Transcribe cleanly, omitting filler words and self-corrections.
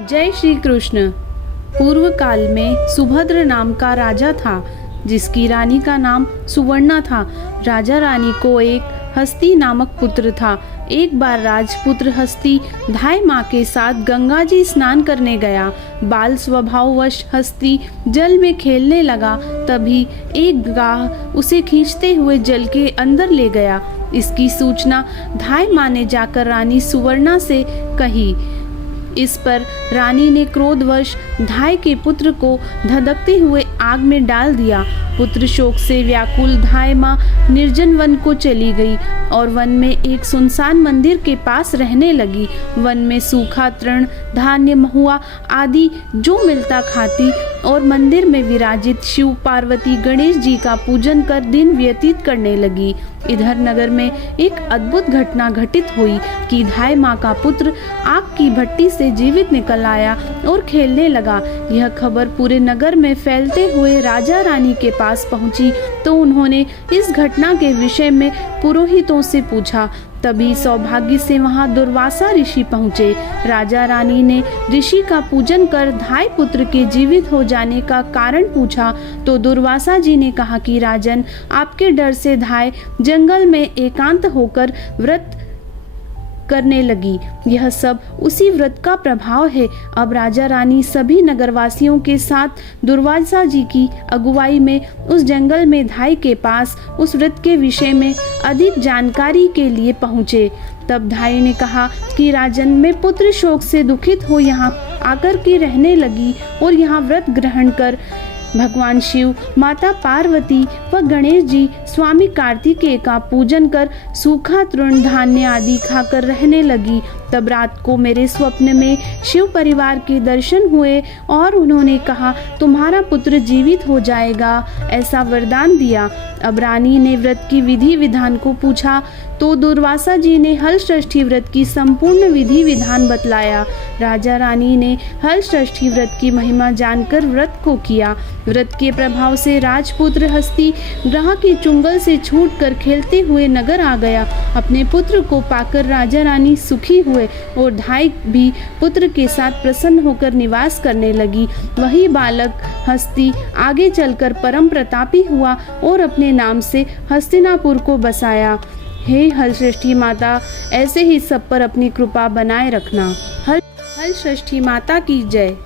जय श्री कृष्ण। पूर्व काल में सुभद्र नाम का राजा था, जिसकी रानी का नाम सुवर्णा था। राजा रानी को एक हस्ती नामक पुत्र था। एक बार राजपुत्र हस्ती धाय माँ के साथ गंगा जी स्नान करने गया। बाल स्वभाववश हस्ती जल में खेलने लगा, तभी एक गाह उसे खींचते हुए जल के अंदर ले गया। इसकी सूचना धाय माँ ने जाकर रानी सुवर्णा से कही। इस पर रानी ने क्रोधवश धाय के पुत्र को धधकते हुए आग में डाल दिया। पुत्र शोक से व्याकुल धाय माँ निर्जन वन को चली गई और वन में एक सुनसान मंदिर के पास रहने लगी। वन में सूखा तृण, धान्य, महुआ आदि जो मिलता खाती और मंदिर में विराजित शिव, पार्वती, गणेश जी का पूजन कर दिन व्यतीत करने लगी। इधर नगर में एक अद्भुत घटना घटित हुई कि धाय माँ का पुत्र आग की भट्टी से जीवित निकल आया और खेलने लगा। यह खबर पूरे नगर में फैलते हुए राजा रानी के पास पहुंची, तो उन्होंने इस घटना के विषय में पुरोहितों से पूछा। तभी सौभाग्य से वहां दुर्वासा ऋषि पहुंचे। राजा रानी ने ऋषि का पूजन कर धाय पुत्र के जीवित हो जाने का कारण पूछा, तो दुर्वासा जी ने कहा कि राजन, आपके डर से धाय जंगल में एकांत होकर व्रत करने लगी। यह सब उसी व्रत का प्रभाव है। अब राजा रानी सभी नगरवासियों के साथ दुर्वासा जी की अगुवाई में उस जंगल में धाय के पास उस व्रत के विषय में अधिक जानकारी के लिए पहुँचे। तब धाय ने कहा कि राजन, मैं पुत्र शोक से दुखित हो यहाँ आकर के रहने लगी और यहाँ व्रत ग्रहण कर भगवान शिव, माता पार्वती व गणेश जी, स्वामी कार्तिकेय का पूजन कर सूखा तृण, धान्य आदि खाकर रहने लगी। तब रात को मेरे स्वप्न में शिव परिवार के दर्शन हुए और उन्होंने कहा, तुम्हारा पुत्र जीवित हो जाएगा, ऐसा वरदान दिया। अब रानी ने व्रत की विधि विधान को पूछा, तो दुर्वासा जी ने हलषष्ठी व्रत की संपूर्ण विधि विधान बतलाया। राजा रानी ने हलषष्ठी व्रत की महिमा जानकर व्रत को किया। व्रत के प्रभाव से राजपुत्र हस्ती ग्रह के चुंगल से छूटकर खेलते हुए नगर आ गया। अपने पुत्र को पाकर राजा रानी सुखी हुए और धाय भी पुत्र के साथ प्रसन्न होकर निवास करने लगी। वही बालक हस्ती आगे चलकर परम प्रतापी हुआ और अपने नाम से हस्तिनापुर को बसाया। हे हलषष्ठी माता, ऐसे ही सब पर अपनी कृपा बनाए रखना। हलषष्ठी माता की जय।